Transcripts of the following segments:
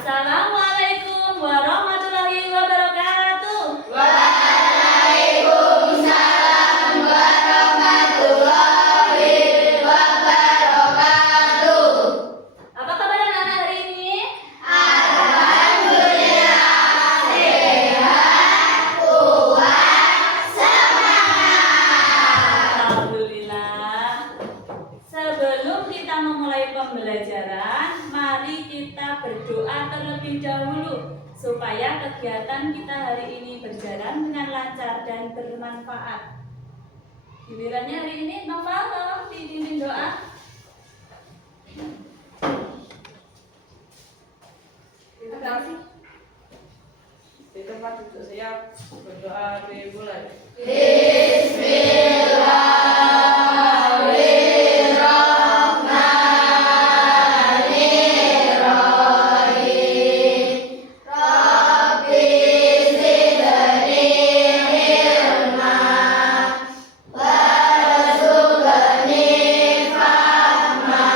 Assalamualaikum warahmatullahi wabarakatuh. Waalaikumsalam warahmatullahi wabarakatuh. Apa kabar anak-anak hari ini? Alhamdulillah sehat, kuat, semangat. Alhamdulillah. Sebelum kita memulai pembelajaran, mari kita berdoa terlebih dahulu supaya kegiatan kita hari ini berjalan dengan lancar dan bermanfaat. Gilirannya hari ini Noval tolong dipimpin doa. Terima kasih. Di tempat duduk siap, berdoa dimulai. Bismillahirrahmanirrahim. Rabbi zidni ilma warzuqni fahma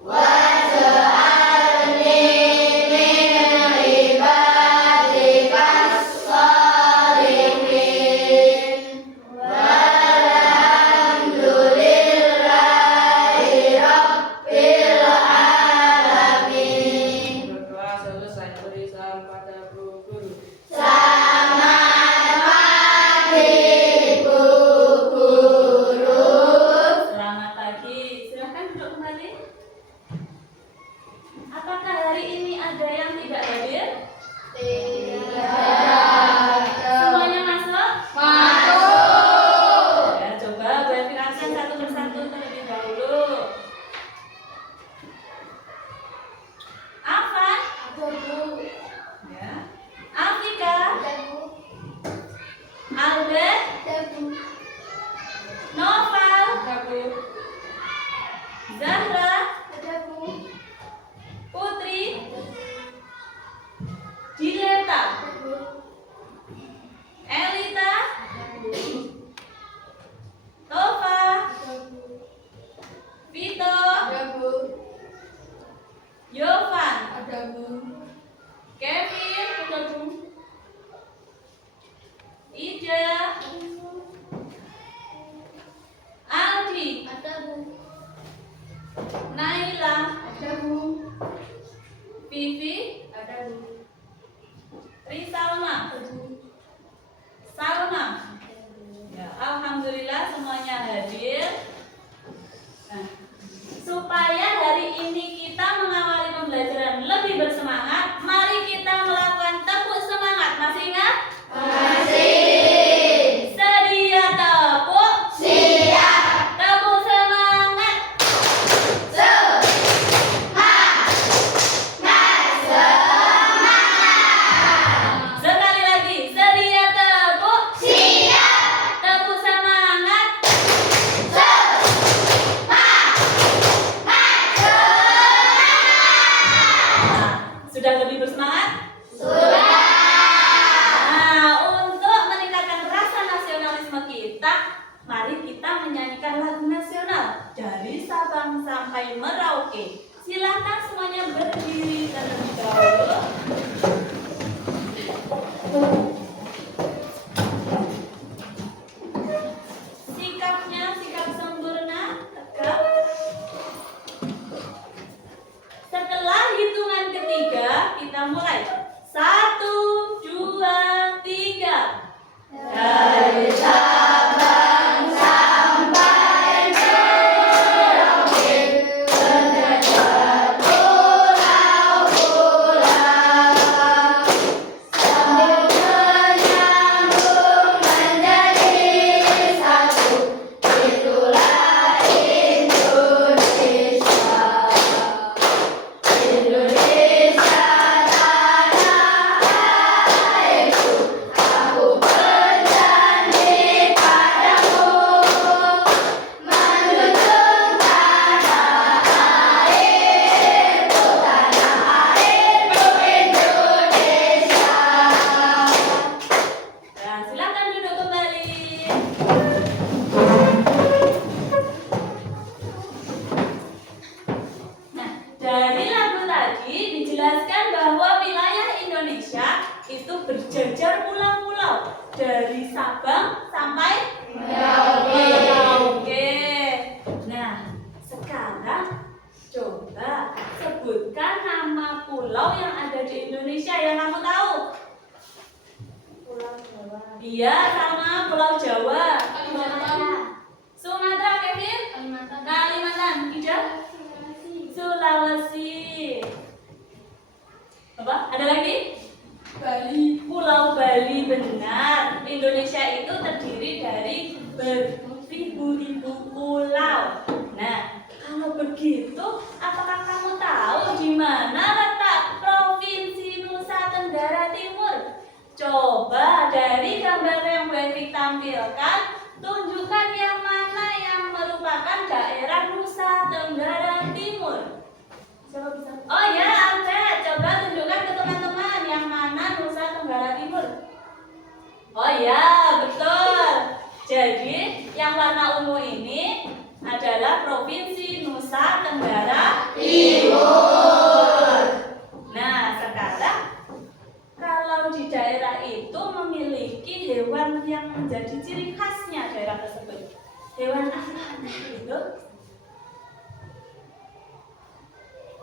waj'alni min ibadikas shalihin. Walhamdulillahi rabbil alamin. Berdoa selesai, beri salam pada guru. Selamat pagi Bu Guru. Selamat pagi. Silahkan duduk kembali. Apakah hari ini ada yang tidak hadir? Semuanya masuk? Masuk. Ya, coba bergerakkan satu persatu terlebih dahulu. Afan, ya. Afrika, Albert, Noval, Zahra, Putri, Dileta, Elita, Tova, Vito, Yovan, Kevin, Ida, Aldi, Naila, Vivi, Risalma, Salma. Ya, alhamdulillah semuanya hadir. Nah, supaya hari ini kita mengawali pembelajaran lebih bersemangat, mari kita melakukan tepuk semangat. Masih ingat? Masih. Sedia tepuk, Siap. tepuk semangat. Sekali lagi, sedia tepuk, Siap. tepuk semangat. Nah, sudah lebih bersemangat? Sudah. Nah, untuk meningkatkan rasa nasionalisme kita, mari kita menyanyikan lagu nasional dari Sabang sampai Merauke. Silakan semuanya berdiri terlebih dahulu. Sikapnya sikap sempurna, tegap. Setelah hitungan ketiga, kita mulai. berjajar pulau-pulau dari Sabang sampai Merauke. Nah, sekarang coba sebutkan nama pulau yang ada di Indonesia yang kamu tahu. Pulau Jawa. Iya, sama Pulau Jawa. Kalimantan. Sumatera, Kevin. Kalimantan. Ida. Sulawesi. Apa? Ada lagi? Bali. Pulau Bali, benar. Indonesia itu terdiri dari beribu-ribu pulau. Nah, kalau begitu, apakah kamu tahu di mana letak Provinsi Nusa Tenggara Timur? Coba dari gambar yang Bu Evi tampilkan, tunjukkan yang mana yang merupakan daerah Nusa Tenggara Timur. Siapa bisa? Oh ya, ada. Coba tunjukkan ke teman-teman yang mana Nusa Tenggara Timur. Oh ya, betul. Jadi, yang warna ungu ini adalah Provinsi Nusa Tenggara Timur. Nah, sekarang kalau di daerah itu memiliki hewan yang menjadi ciri khasnya daerah tersebut. Hewan apa itu?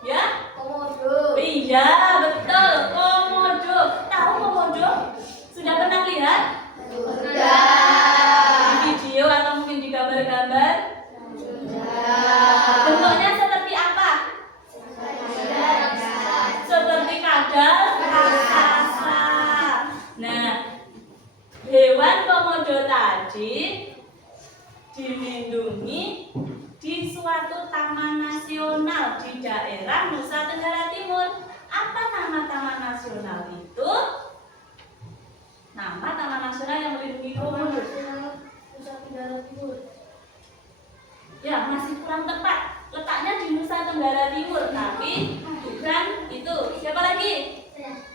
Ya? Komodo. Iya, betul. Komodo. Tahu komodo? Sudah pernah lihat? Sudah. Di video atau mungkin di gambar-gambar? Sudah. Bentuknya seperti apa? Seperti kadal raksasa. Nah, hewan komodo tadi dilindungi di suatu taman nasional di daerah Nusa Tenggara Timur. Apa nama taman nasional itu? Nama taman nasional yang melindungi komodo. Nusa Tenggara Timur. Ya, masih kurang tepat. Letaknya di Nusa Tenggara Timur, tapi bukan itu. Siapa lagi?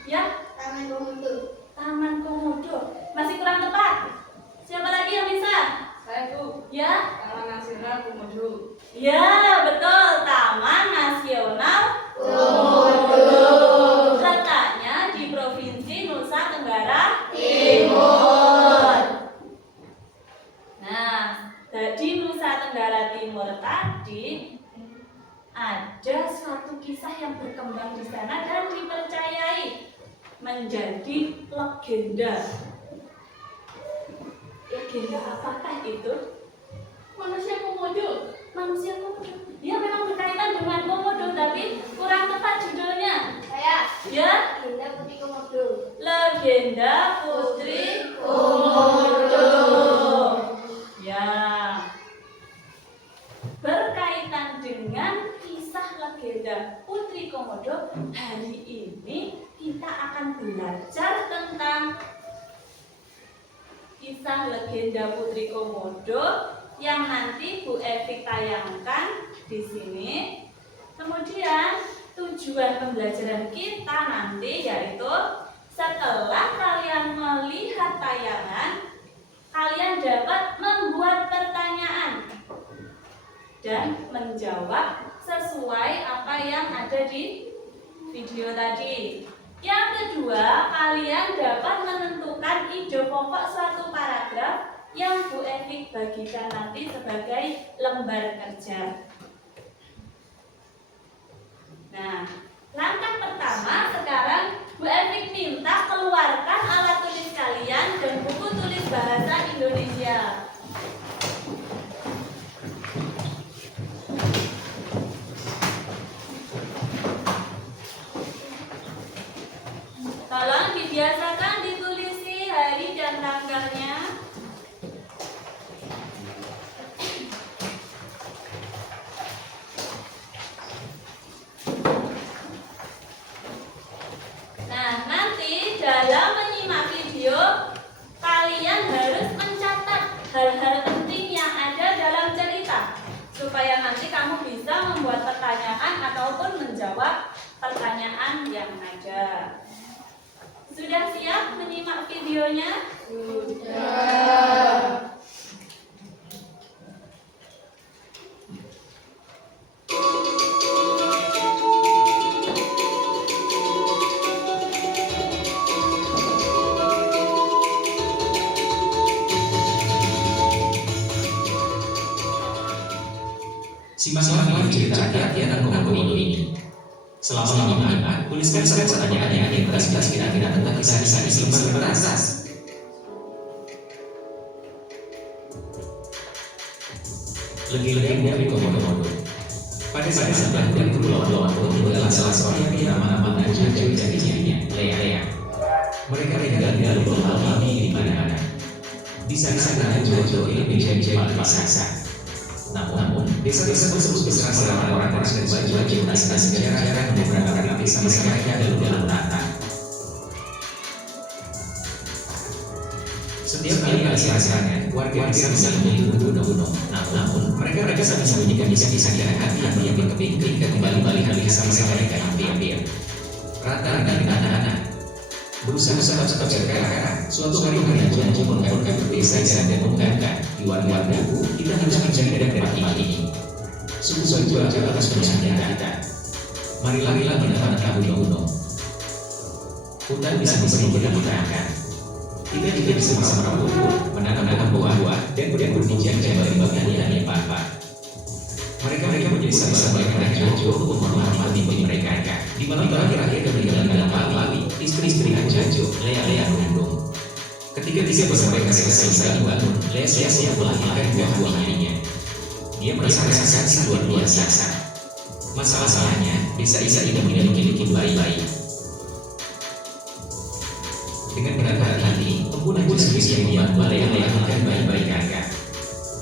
Ya, Taman Komodo. Taman Komodo. Masih kurang tepat. Siapa lagi yang bisa? Saya tuh Ya, Taman Nasional Komodo. ya betul. Taman Nasional Komodo. letaknya di Provinsi Nusa Tenggara Timur. Nah, di Nusa Tenggara Timur tadi ada suatu kisah yang berkembang di sana dan dipercayai menjadi legenda. Legenda apakah itu? Manusia Komodo. Manusia komodo. Ya memang berkaitan dengan komodo, tapi kurang tepat judulnya. Saya. Ya, Legenda Putri Komodo. Legenda Putri Komodo. Ya, berkaitan dengan kisah legenda Putri Komodo, hari ini kita akan belajar tentang kisah legenda Putri Komodo yang nanti Bu Evi tayangkan di sini. Kemudian tujuan pembelajaran kita nanti yaitu setelah kalian melihat tayangan, kalian dapat membuat pertanyaan dan menjawab sesuai apa yang ada di video tadi. Yang kedua, kalian dapat menentukan ide pokok suatu paragraf yang Bu Evi bagikan nanti sebagai lembar kerja. Nah, langkah pertama sekarang Bu Evi minta keluarkan alat tulis kalian dan buku tulis bahasa Indonesia. Tolong dibiasakan ditulisi hari dan tanggalnya. Nah, nanti dalam menyimak video, kalian harus mencatat hal-hal penting yang ada dalam cerita, supaya nanti kamu bisa membuat pertanyaan ataupun menjawab pertanyaan yang ada. Sudah siap menyimak videonya? Sudah. Simak cerita rakyat komodo ini. Selama menyimak, tuliskan saja pertanyaan yang beras kira-kira tentang kisah-kisah di selembar kertas. Legenda dari komodo. Pada saat dari pulau tinggal salah seorang yang bernama Jojo dan istrinya, Lea. Mereka tinggal di pulau ini di mana-mana. Di sana Jojo ini menjadi raksasa. Namun, desa-desa tersebut berserah orang-orang dan baju-baju dengan cara menggunakan lapisan mereka dalam rata. Setiap kali ada warga bisa gunung-gunung. Namun, mereka bisa menyembunyikan kisah hati yang berkeping dan kembali kisah mereka yang hampir. Rata dan anak-anak berusaha cepat bergerak. Suatu hari Jojo mengatakan ke desa dan mengatakan, di warga-wargaku, kita harus menjaga dari tempat ini. Sungguh Jojo atas percaya kita. Marilah menatap gunung. Hutan bisa memberi kita makan. Kita juga bisa bersama menanam buah-buah dan berbincang dari bagian apa. Mereka menjadi sahabat mereka Jojo untuk menghormati mereka. Di malam terakhir dalam Bali, istri-istri Jojo, Lea mengandung. Ketika mereka selesai bangun, Lea siap melahirkan buah-buahnya. Dia merasa sakit luar biasa. Masalahnya, desa ini memiliki bayi. Dengan berat hati, pengguna justru yang membuat Lea melahirkan bayi kakak.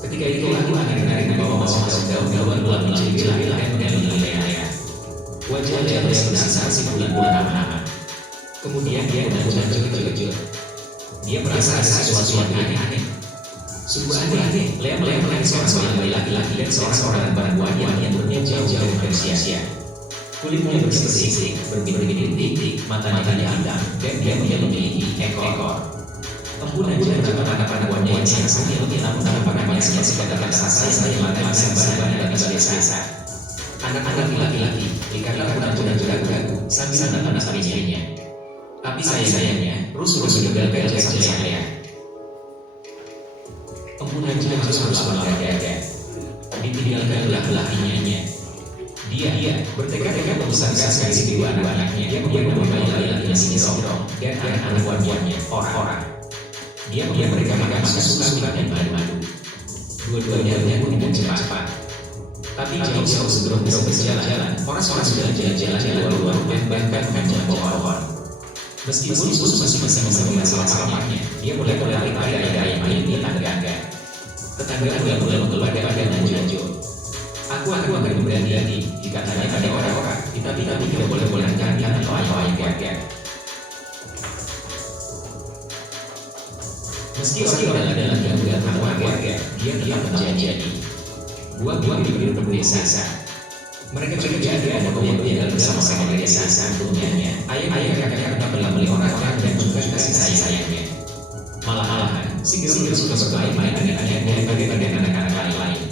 Ketika itu aku akan menarik bawa masuk daun-daun melalui celah dan mengandung Lea. Wajah Lea bersensasi bulan-bulan lama. Kemudian dia terkejut. Dia merasa ada sesuatu yang aneh. Sungguh aneh. Lea melihat seorang bayi laki-laki dan seorang perempuan yang jauh dari sia-sia. Kulitnya bersih, berbintik-bintik, matanya hitam, dan dia memiliki ekor. Pengguna juga pada perempuannya yang sangat sakit, namun tampaknya masih dapat raksasa yang sabar dan desa. Anak-anak laki-laki dikatakan juga ragu sambil anak istrinya. Tapi sayangnya, rusuh gagal Lea. Pengguna juga harus berjaga-jaga. Ditinggalkan laki-lakinya. Dia bertekad membesarkan sekali dua anaknya. Dia membayi laki-lakinya Sigiro dan anak-anak buahnya orang. Dia mereka makan suka dan madu. Dua-duanya pun dengan cepat. Tapi jauh sebelum berjalan, orang-orang sudah jalan-jalan keluar dan bahkan menjadi pohon. Meskipun masih memiliki masalahnya, dia mulai lari pada ayam di tangga. Tetangga mulai kepada Jojo. Aku akan berani dikatakan pada orang-orang, tapi tidak boleh mengatakan atau ayam kakak. Meski orang adalah gangguan warga, dia tidak menjadi. Buah-buah diberi desa. Mereka juga ada komodo yang bersama di desa tentunya. Ayam kakak tetap melambeli orang dan juga kasih sayangnya. Malahan, Sigiro suka bermain dengan anaknya daripada anak-anak lain.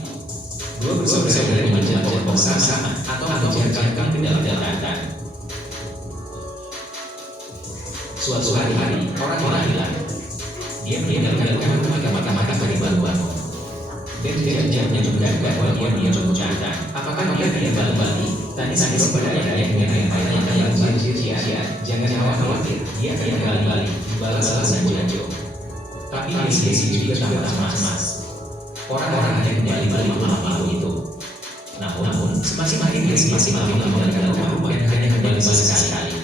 Dua bersaudara menjaga pohon sama atau menjaga ke dalam hutan. Suatu hari, orang-orang bilang, dia meninggalkan mata-mata dari bangun. Dan dia juga bahwa dia bercanda. Apakah dia tidak balik? Tadi kepada ayahnya yang berjanji, jangan khawatir, dia akan balik. Balas Jojo. Tapi dia juga tambah cemas. Orang-orang hanya kembali malam itu. Namun, semakin makin lama rumah dan hanya kembali sekali.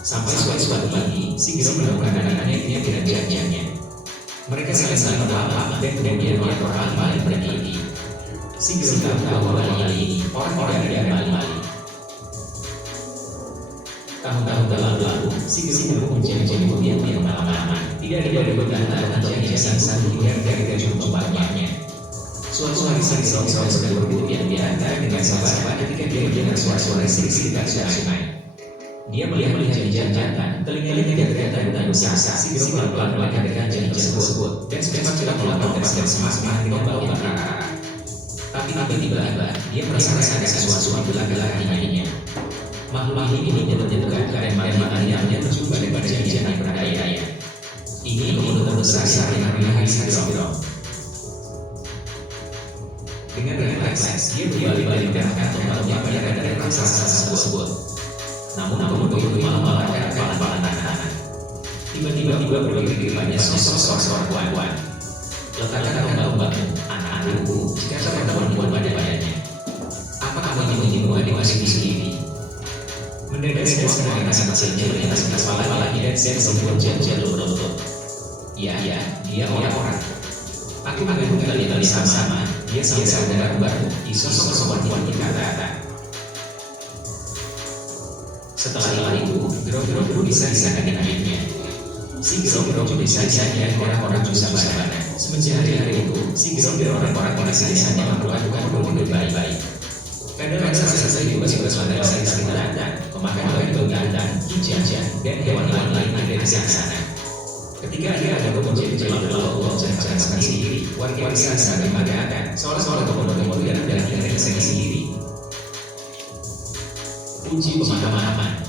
Sampai suatu pagi, Sigiro menemukan anak-anaknya tidak janjinya. Mereka saling berlama dan kemudian balik pergi. Sigiro tahu bahwa kali ini orang-orang tidak kembali. Tahun-tahun lalu, Sigiro menjadi yang pengalaman. Tidak ada beban atau janji dari kejumpaannya. Suatu hari Sigiro sedang berbicara dengan sahabat ketika dia mendengar suara istri di sungai. Dia melihat jantan, telinganya terlihat raksasa. Sigiro pelan-pelan mendekati jantan tersebut dan cepat melakukan semangat dengan bau bakar. Tapi tiba-tiba dia merasa ada sesuatu di belakang kakinya. Makhluk ini menyentuhkan dan matanya terjumpa dengan jantan berdaya. Ini komodo besar yang namanya Sigiro. Dengan refleks, dia berbalik-balik dan kembali pada rasa tersebut. Namun begitu malam ada kepala tangan. Tiba-tiba berpikir banyak sosok perempuan. Letakkan tombak-tombakmu, anak-anakku, jika ada perempuan pada badannya. Apa kamu ingin membuat dimasuki sendiri? Mendadak sebuah rasa kecilnya melintas kepala dan sembuh jalur lutut. Ya, dia orang. Aku mengaku kali sama. Dia saudara kembarku di sosok perempuan berkata. Setelah itu, Gero bisa dengannya. Si Gero bisa dengan orang-orang bersahabat. Semenjak hari itu, si Gero orang-orang biasanya melakukan hubungan baik-baik. Kadang rasa juga sebagai saudara, memakan bagian, hijau, dan hewan-hewan lain ada di sana. Ketika dia ada menjadi lalu jangan sendiri, warga biasa ada seolah-olah komodo dan dari sendiri. Kunci pemahaman.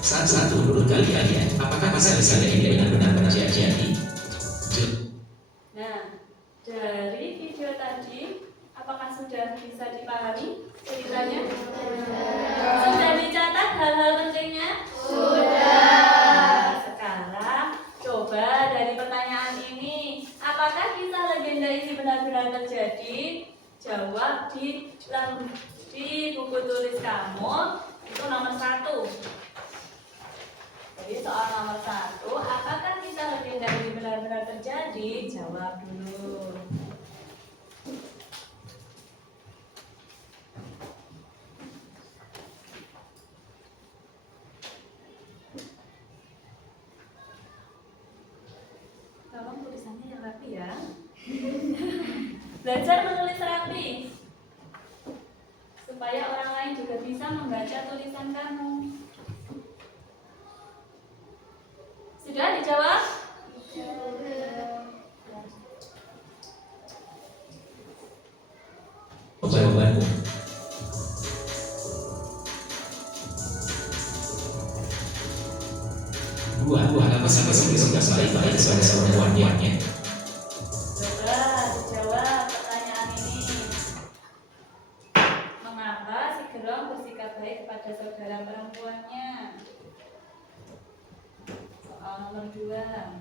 Satu menurut kalian, apakah masalah ini benar-benar terjadi? Nah, dari video tadi, apakah sudah bisa dipahami ceritanya? Sudah dicatat hal-hal pentingnya? Sudah. Sekarang coba dari pertanyaan ini, apakah kisah legenda ini benar-benar terjadi? Jawab di buku tulis kamu, itu nomor 1. Jadi soal nomor 1, apakah kisah legenda ini benar-benar terjadi? Jawab dulu. Tolong tulisannya yang rapi ya. Belajar menulis rapi supaya orang lain juga bisa membaca tulisan kamu. Sudah dijawab? Jawabanmu. Dua, apa sampai baik-baik pada perempuannya? Coba dijawab pertanyaan ini. Mengapa si Gerong bersikap baik kepada saudara perempuannya? Soal nomor 2.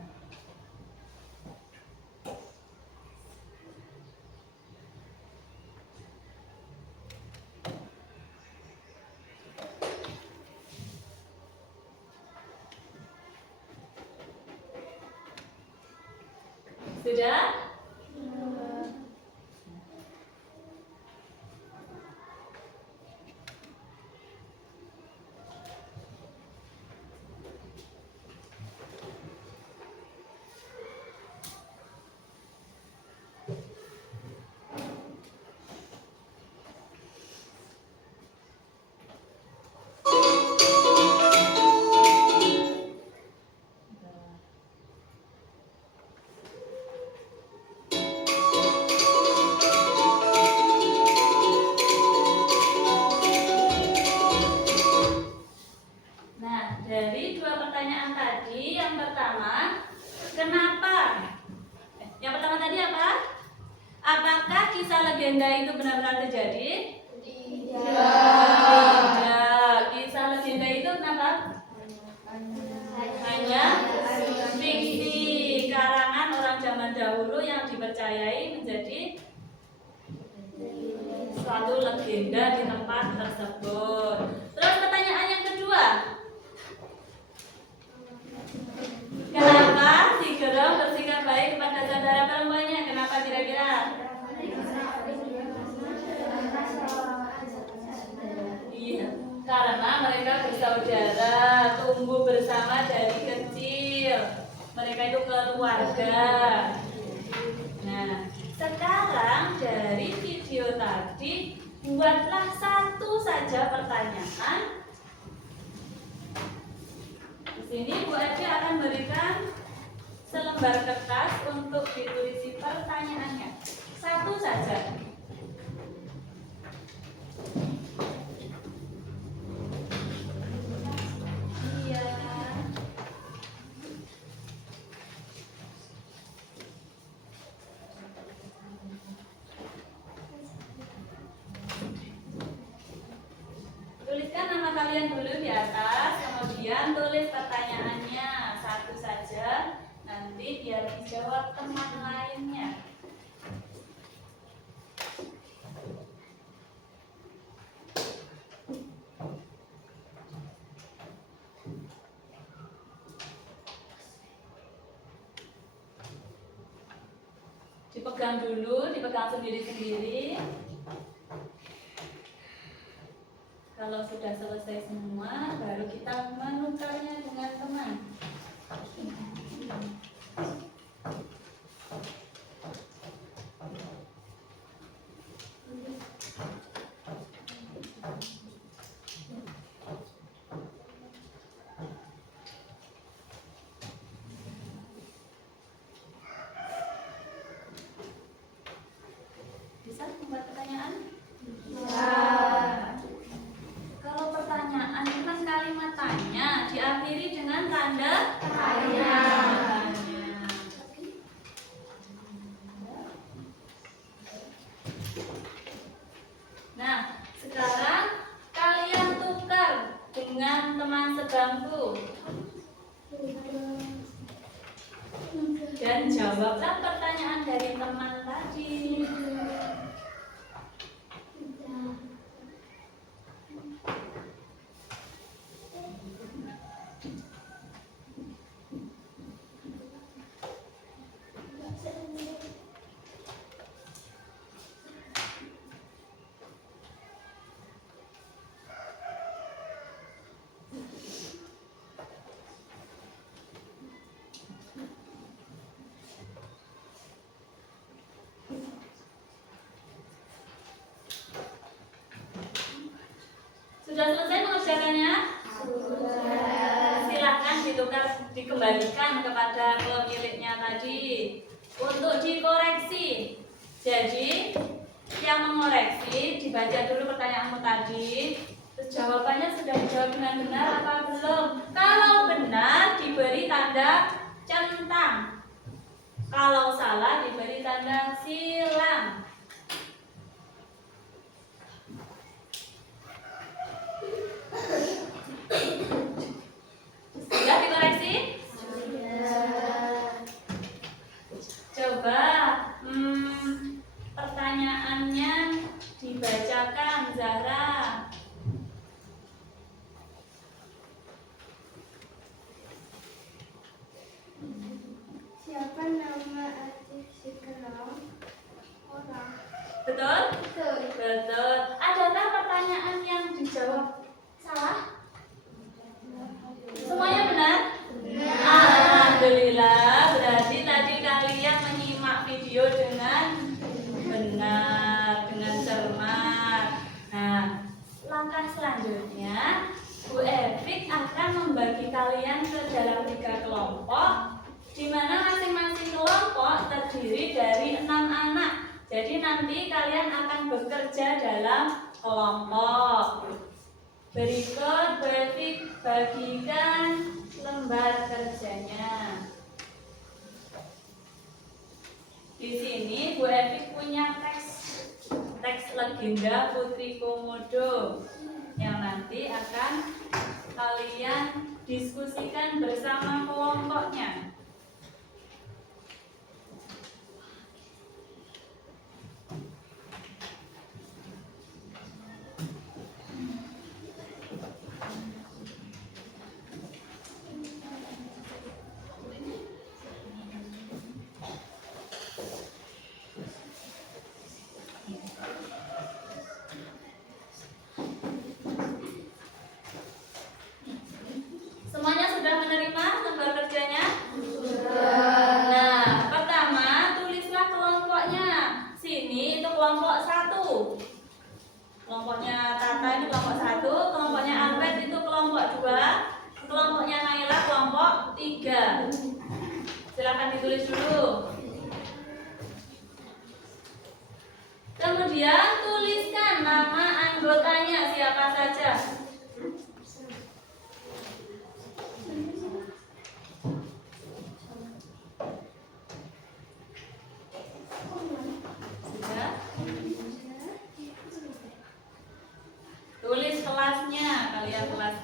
Sudah? Nah, dari 2 pertanyaan tadi, yang pertama, kenapa? Yang pertama tadi apa? Apakah kisah legenda itu benar-benar terjadi? Tidak. Kisah legenda itu kenapa? Hanya fiksi, karangan orang zaman dahulu yang dipercayai menjadi suatu legenda di tempat tersebut. Terus pertanyaan yang kedua, kenapa si Gerong bersikap baik kepada saudara perempuannya? Kenapa kira-kira? Iya, karena mereka bersaudara, tumbuh bersama dari kecil. Mereka itu keluarga. Nah, sekarang dari video tadi, buatlah satu saja pertanyaan. Di sini Bu Ade akan berikan selembar kertas untuk ditulisi pertanyaannya. Satu saja. Iya. bagian dulu di atas, kemudian tulis pertanyaannya satu saja, nanti biar dijawab teman lainnya. Dipegang dulu, dipegang sendiri-sendiri. Kalau sudah selesai semua, baru kita menukarnya dengan teman. Bisa membuat pertanyaan? Kalau pertanyaan itu kan kalimat tanya diakhiri dengan tanda tanya. Nah, sekarang kalian tukar dengan teman sebangku dan jawablah pertanyaan dari teman tadi. Sudah selesai mengerjakannya? Silakan ditukar, dikembalikan kepada pemiliknya tadi untuk dikoreksi. Jadi yang mengoreksi dibaca dulu pertanyaanmu tadi, terus jawabannya sudah dijawab dengan benar apa belum? Kalau benar diberi tanda centang, kalau salah diberi tanda silang. Sudah dikoreksi? Coba pertanyaannya dibacakan, Zahra. Siapa nama artis dikenal orang? Betul? Betul. Betul. Adakah pertanyaan yang dijawab salah? Semuanya benar? Alhamdulillah, berarti tadi kalian menyimak video dengan benar, dengan cermat. Nah, langkah selanjutnya Bu Evik akan membagi kalian ke dalam 3 kelompok, di mana masing-masing kelompok terdiri dari 6 anak. Jadi nanti kalian akan bekerja dalam kelompok. Berikut Bu Evik bagikan lembar kerjanya. Di sini Bu Evik punya teks legenda Putri Komodo yang nanti akan kalian diskusikan bersama kelompoknya. Semuanya sudah menerima lembar kerjanya? Nah, pertama tulislah kelompoknya. Sini itu kelompok 1. Kelompoknya Tata itu kelompok 1, kelompoknya Albert itu kelompok 2, kelompoknya Naila kelompok 3. Silakan ditulis dulu. Kemudian tuliskan nama anggotanya siapa saja. Sudah? Tulis kelasnya, kalian kelas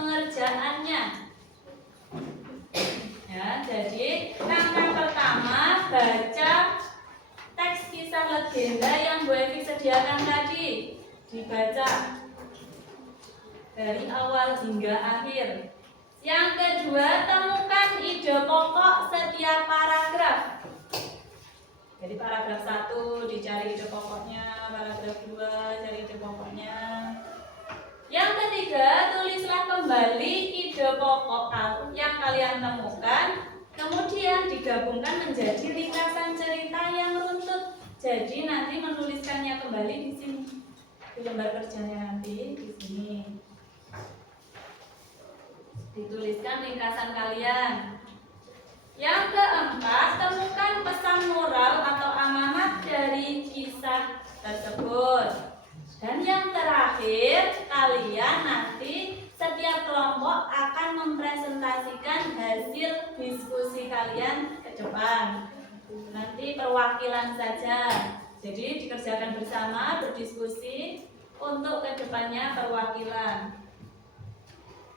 pengerjaannya. Ya, jadi langkah pertama baca teks kisah legenda yang Bu Evi sediakan tadi, dibaca dari awal hingga akhir. Yang kedua, temukan ide pokok setiap paragraf. Jadi paragraf 1 dicari ide pokoknya, paragraf 2 cari ide pokoknya. Yang ketiga, tulislah kembali ide pokok yang kalian temukan, kemudian digabungkan menjadi ringkasan cerita yang runtut. Jadi nanti menuliskannya kembali di sini, di lembar kerjanya nanti di sini. Dituliskan ringkasan kalian. Yang keempat, temukan pesan moral atau amanat dari kisah tersebut. Dan yang terakhir, kalian nanti setiap kelompok akan mempresentasikan hasil diskusi kalian ke depan. Nanti perwakilan saja. Jadi dikerjakan bersama, berdiskusi untuk kedepannya perwakilan.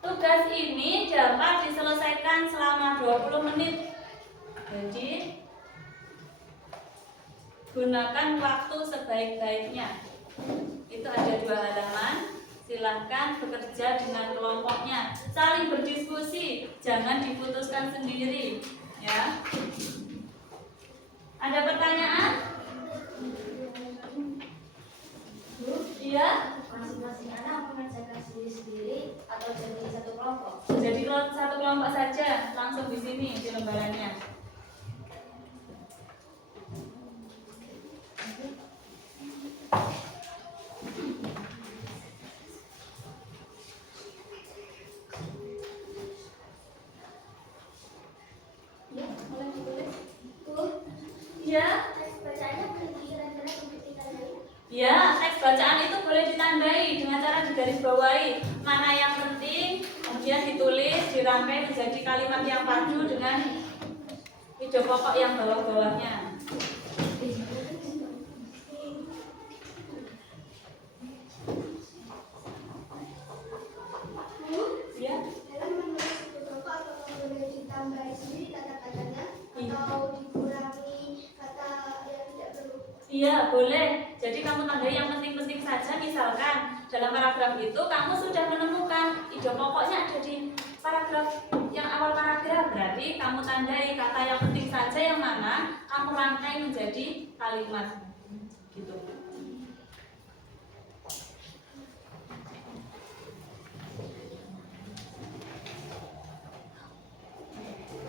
Tugas ini dapat diselesaikan selama 20 menit. Jadi gunakan waktu sebaik-baiknya. Itu ada 2 halaman. Silahkan bekerja dengan kelompoknya. Saling berdiskusi, jangan diputuskan sendiri, ya. Ada pertanyaan? Bu, iya? Masing-masing anak mengerjakan sendiri-sendiri atau jadi satu kelompok? Jadi satu kelompok saja, langsung di sini di lembarannya. Ya, mulai ditulis. Bu, Ya, teks bacaannya boleh kira-kira untuk ditandai? ya, teks bacaan itu boleh ditandai dengan cara digarisbawahi mana yang penting, kemudian ditulis, dirangkai menjadi kalimat yang padu dengan ide pokok yang bawah-bawahnya. Bu, Ya, dalam menulis ide pokok apakah boleh ditambahi sendiri kata-katanya atau dikurangi kata yang tidak perlu? iya boleh. Jadi kamu tandai yang penting-penting saja. Misalkan dalam paragraf itu kamu sudah menemukan ide pokoknya ada di paragraf yang awal paragraf, berarti kamu tandai kata yang penting saja yang mana kamu rangkai menjadi kalimat gitu.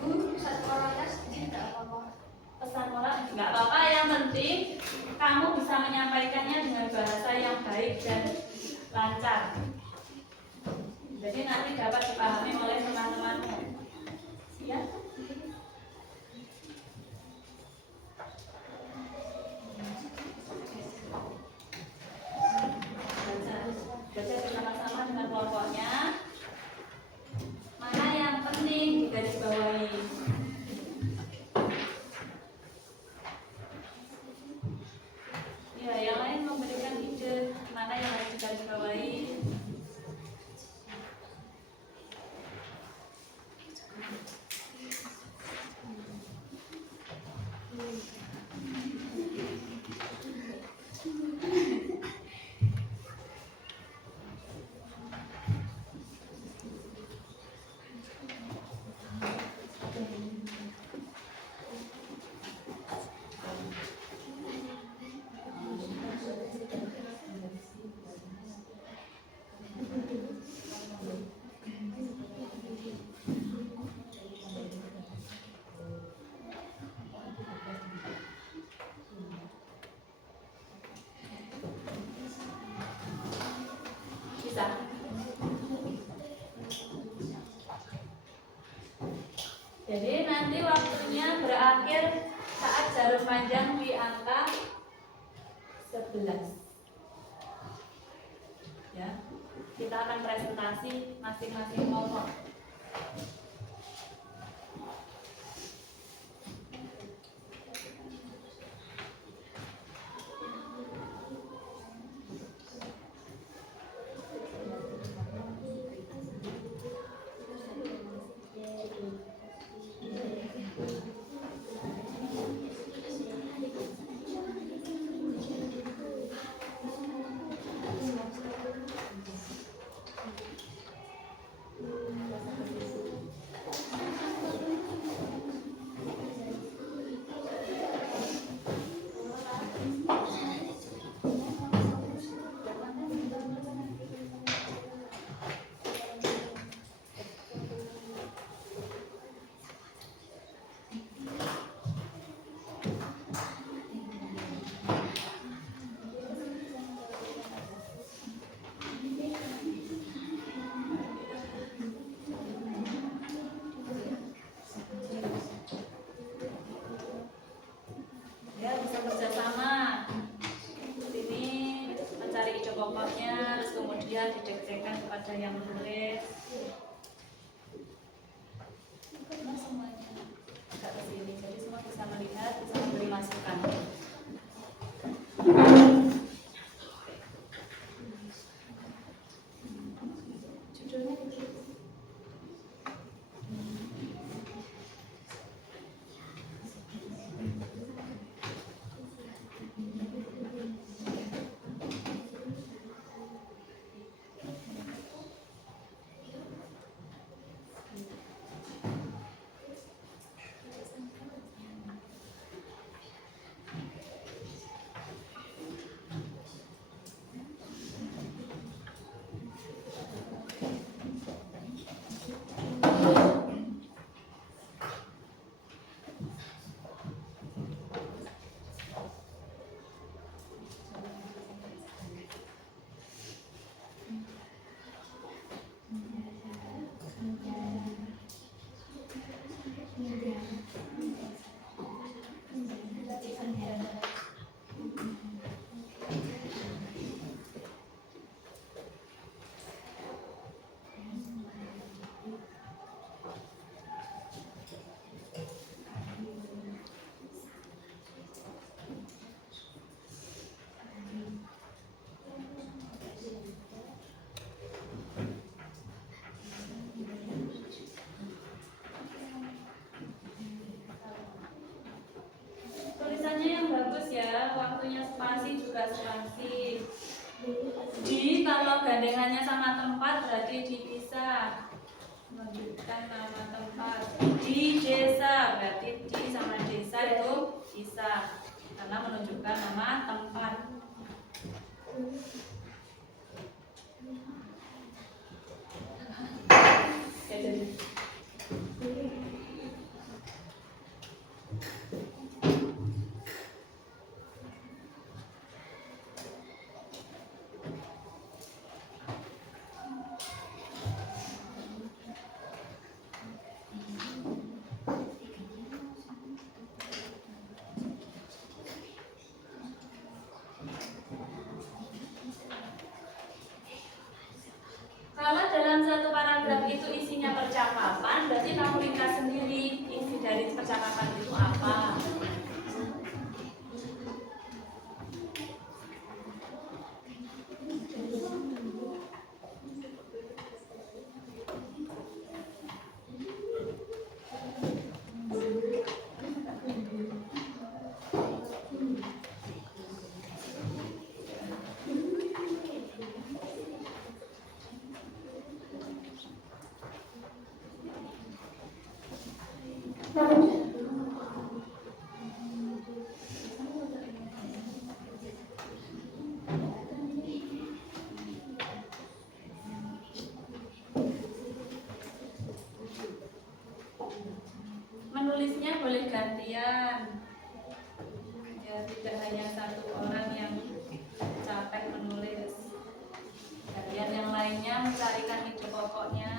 Bu, satu orangnya sedikit tidak apa-apa. Pesan moral nggak apa-apa, yang penting kamu bisa menyampaikannya dengan bahasa yang baik dan lancar. Jadi nanti dapat dipahami oleh teman-temanmu. Ya. Baca bersama-sama dengan kelompoknya. Mana yang penting digarisbawahi. Ya, yang lain memberikan ide mana yang harus digarisbawahi. Bisa. Jadi nanti waktunya berakhir saat jarum panjang di angka 11. Ya, kita akan presentasi masing-masing kelompok. ada yang menulis. Nah, semuanya agak ke sini, jadi semua bisa melihat, bisa memberi masukan. Judulnya itu. Tulisannya yang bagus ya, waktunya spasi juga spasi. Di kalau gandengannya sama tempat berarti dipisah. Menunjukkan nama tempat. Di desa berarti di sama desa itu pisah karena menunjukkan nama tempat. Jadi kalau dalam satu paragraf itu isinya percakapan, berarti kamu ringkas sendiri isi dari percakapan itu apa. Menulisnya boleh gantian, ya tidak hanya satu orang yang capek menulis. Gantian yang lainnya mencarikan ide pokoknya.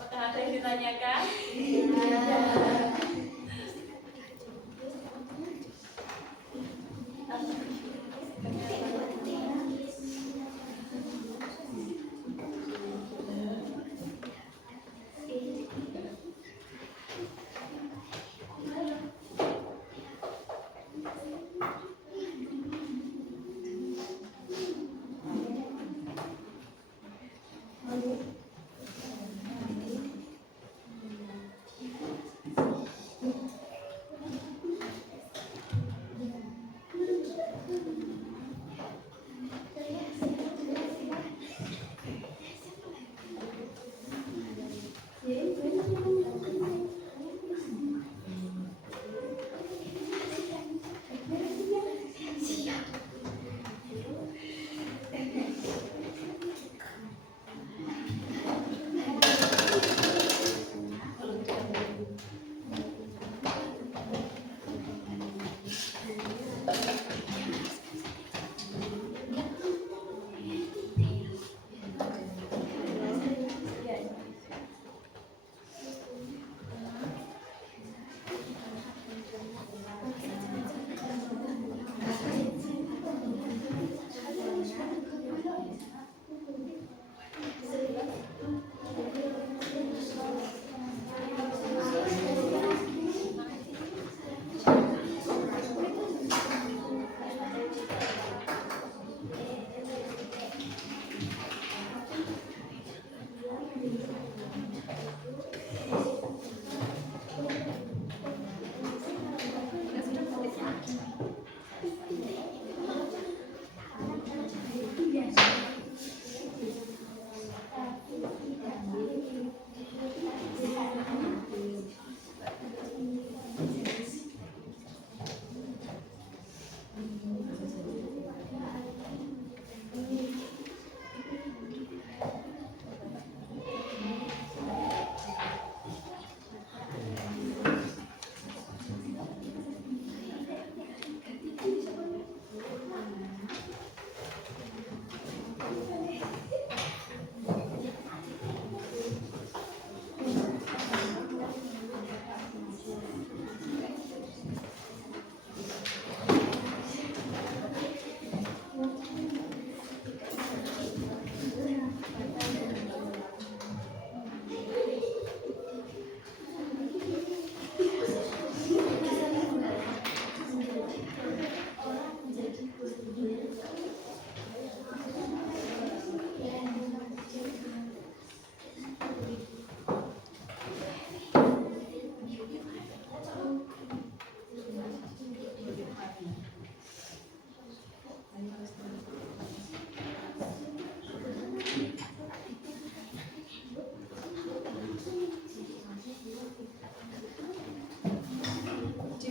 Apakah ada yang ditanyakan?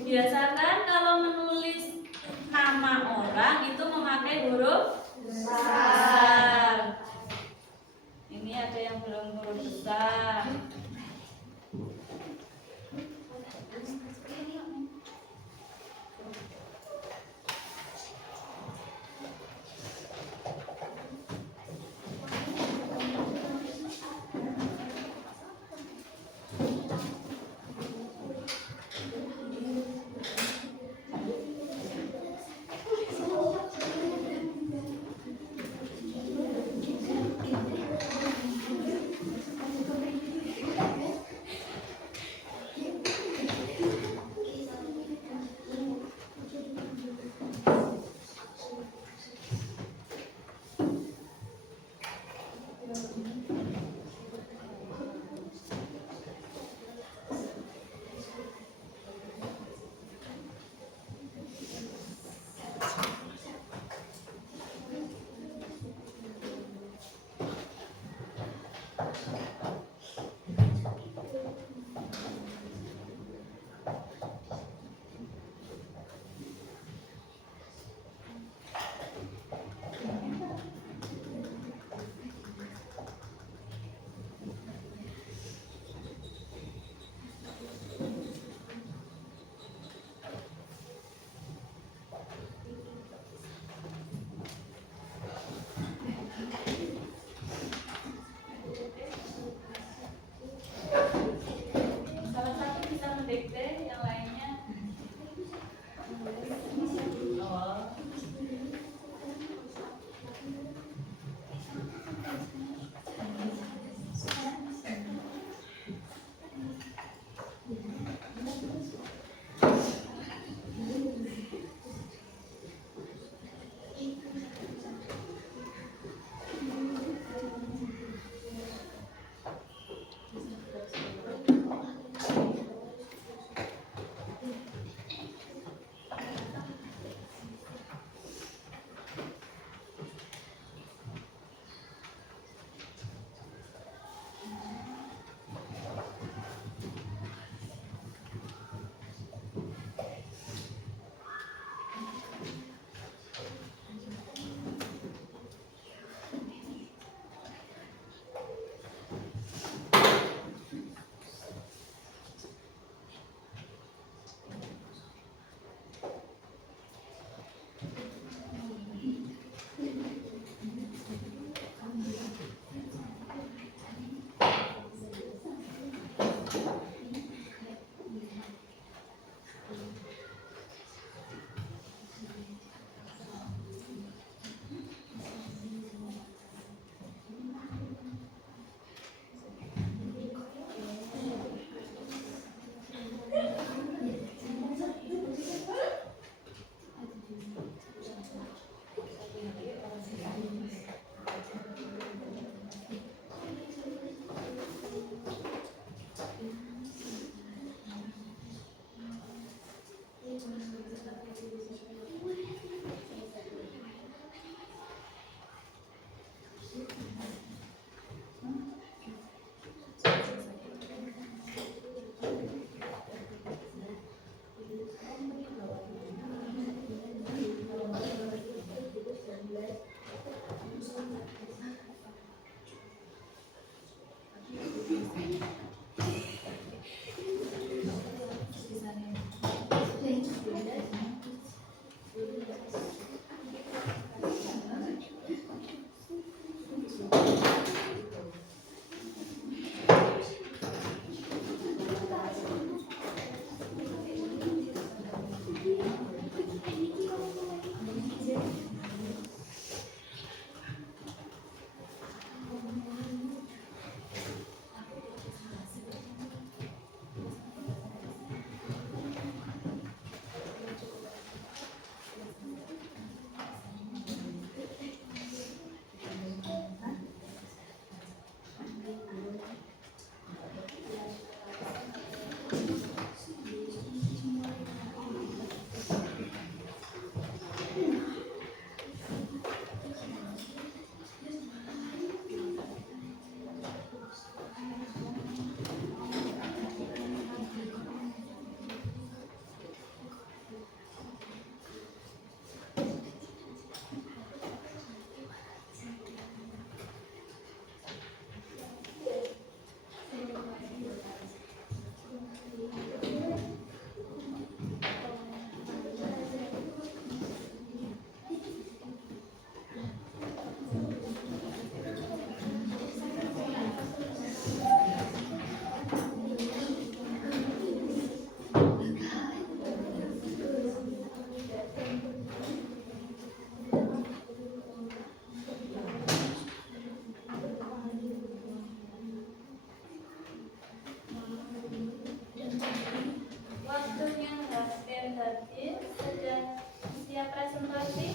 Biasakan kalau menulis nama orang itu memakai huruf besar. Ini ada yang belum huruf besar. Hadir sudah siap presentasi?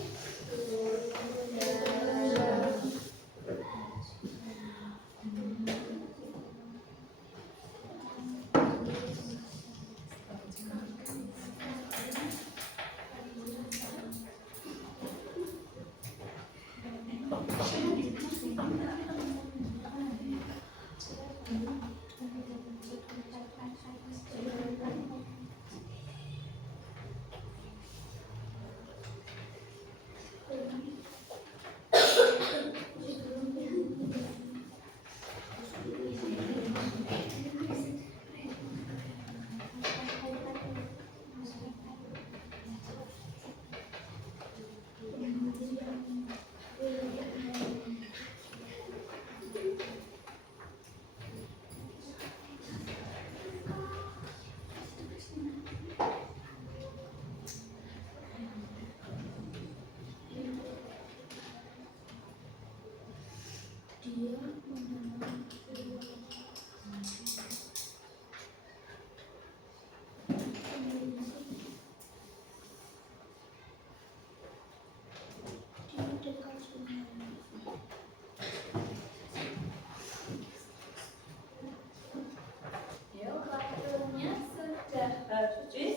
Ya, waktunya sudah habis.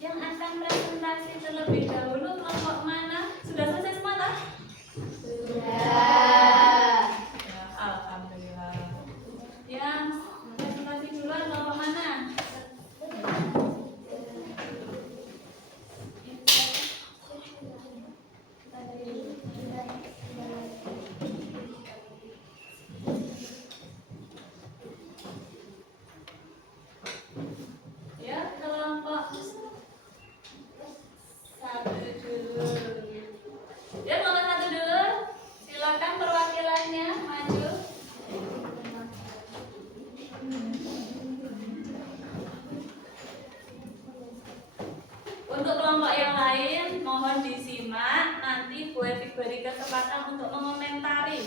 Yang akan presentasi terlebih dahulu kelompok mana? Sudah selesai semua tak? Ya, alhamdulillah. Yang presentasi duluan kelompok mana? Ya, kelompok satu dulu. Ya, kelompok satu dulu. Silakan perwakilannya maju. Untuk kelompok yang lain, mohon disimak. Nanti Bu Evi beri kesempatan untuk mengomentari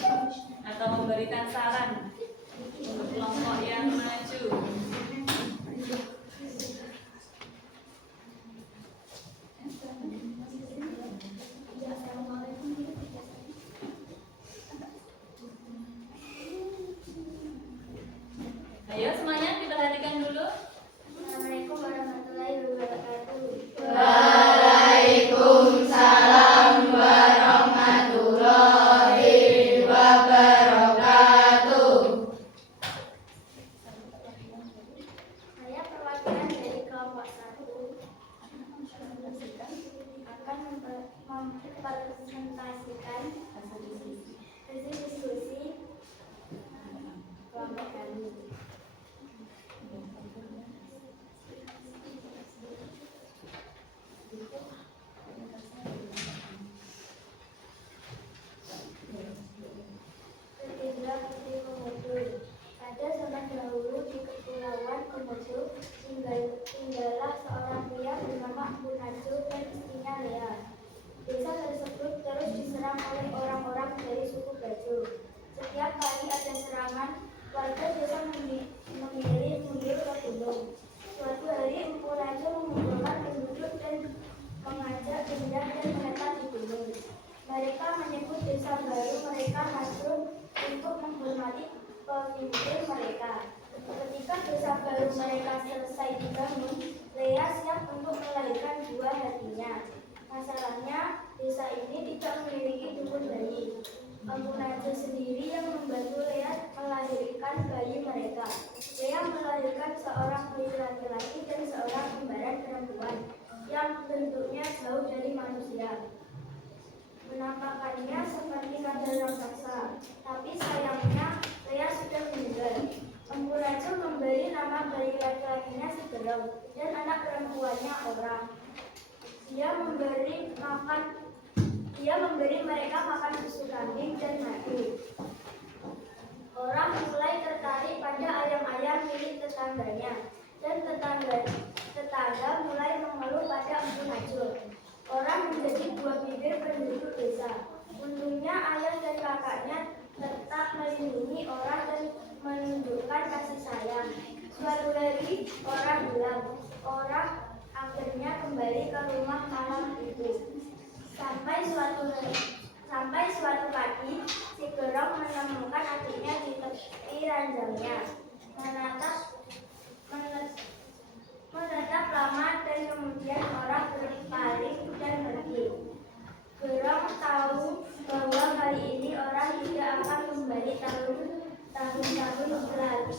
atau memberikan saran untuk kelompok yang maju. Ayo semuanya diperhatikan dulu. Assalamualaikum warahmatullahi wabarakatuh. Saya perwakilan dari kelompok 1 akan mempresentasikan hasil diskusi kelompok kami. Ketiga Putri Komodo. Pada zaman dahulu di Kepulauan Komodo tinggallah seorang pria bernama Mpu Najwa dan istrinya Lea. Desa tersebut terus diserang oleh orang-orang dari suku Bajo. Setiap kali ada serangan, warga desa memilih mundur ke gunung. Suatu hari Mpu Najwa mengumpulkan penduduk dan mengajak pindah dan menetap di gunung. Mereka menyebut desa baru mereka Najwa untuk menghormati pemimpin mereka. Ketika desa baru mereka selesai dibangun, Lea siap untuk melahirkan buah hatinya. Masalahnya, desa ini tidak memiliki dukun bayi. Mpu Najwa sendiri yang membantu Lea melahirkan bayi mereka. Lea melahirkan seorang bayi laki-laki dan seorang kembaran perempuan yang bentuknya jauh dari manusia. Penampakannya seperti kadal raksasa, tapi sayangnya Lea sudah meninggal. Mpu Najwa memberi nama bayi laki-lakinya Segerong dan anak perempuannya Orang. Dia memberi mereka makan susu kambing dan madu. Orang mulai tertarik pada ayam-ayam milik tetangganya, dan tetangga mulai mengeluh pada Mpu Najwa. Orang menjadi buah bibir penduduk desa. Untungnya ayah dan kakaknya tetap melindungi orang dan menunjukkan kasih sayang. Suatu hari orang bilang, orang akhirnya kembali ke rumah malam itu. Sampai suatu pagi, si Gerong menemukan adiknya di tepi ranjangnya. Menetap lama dan kemudian orang berpaling dan pergi. Gerong tahu bahwa kali ini orang tidak akan kembali tahun-tahun berlalu.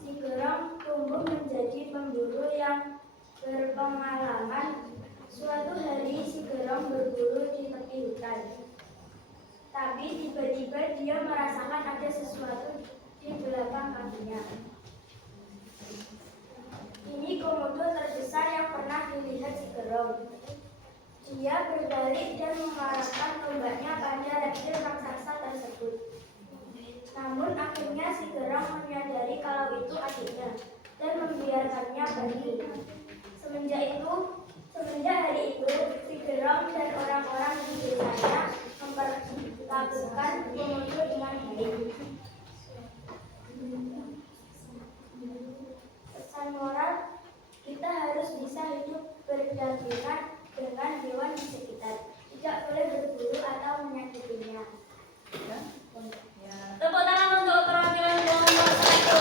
Si Gerong tumbuh menjadi pemburu yang berpengalaman. Suatu hari si Gerong berburu di tepi hutan. Tapi tiba-tiba dia merasakan ada sesuatu di belakang kakinya. Ini komodo terbesar yang pernah dilihat si Gerong. Dia berbalik dan mengarahkan tombaknya pada reptil raksasa tersebut. Namun akhirnya si Gerong menyadari kalau itu adiknya dan membiarkannya pergi. Semenjak hari itu, si Gerong dan orang-orang di desanya memperlakukan komodo dengan baik. Pesan moral, kita harus bisa hidup berdampingan dengan hewan di sekitar. Tidak boleh berburu atau menyakitinya. Tepuk tangan untuk perwakilan kelompok 1.